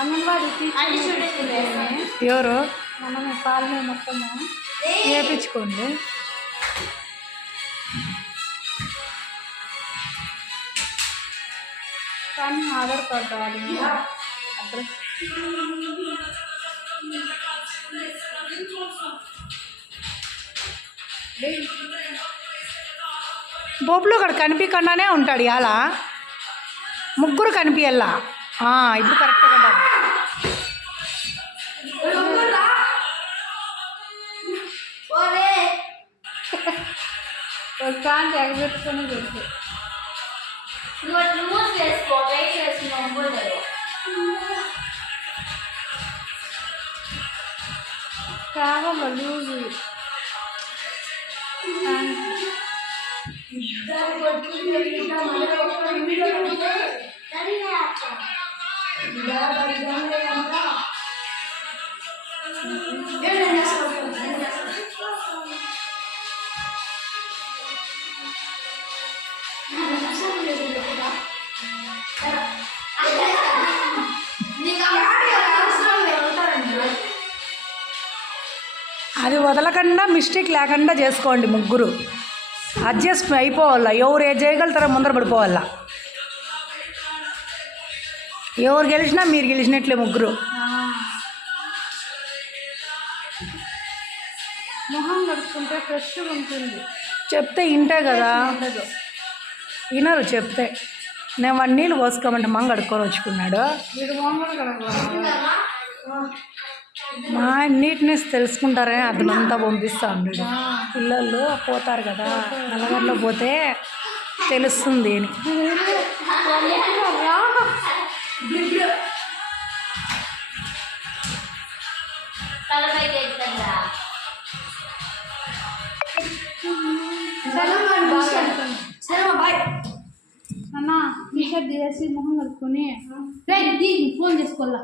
అంగన్వాడీ ఎవరు మనమే పాలనే మొత్తము వేయించుకోండి. కానీ ఆధార్ కార్డు రాదు అడ్రస్. బొబ్బులు అక్కడ కనిపించకుండానే ఉంటాడు. ఇలా ముగ్గురు కనిపించల్లా. ఇప్పుడు కరెక్ట్గా ఉంటారు. కాంతి ఎగబెట్టుకొని పెట్టు. కావాలి లూజు అది వదలకుండా మిస్టేక్ లేకుండా చేసుకోండి. ముగ్గురు అడ్జస్ట్ అయిపోవాలా. ఎవరు ఏది చేయగలుగుతారో ముందర పడిపోవాలా. ఎవరు గెలిచినా మీరు గెలిచినట్లే ముగ్గురు. మొహం కడుక్కుంటే ఫ్రెష్గా ఉంటుంది. చెప్తే ఇంటే కదా, వినరు చెప్తే. నేను వాడిని నీళ్ళు పోసుకోమంటే మంగ కడుక్కొని వచ్చుకున్నాడు. వీడు మొహం కూడా కడగ. మా నీట్నెస్ తెలుసుకుంటారని అతనంతా పంపిస్తా ఉన్నాడు. పిల్లలు పోతారు కదా, నల్లగడ్డలో పోతే తెలుస్తుంది అని. అన్న టీషర్ట్ చేసి మొహం కడుక్కొని ఫోన్ చేసుకోవాలా.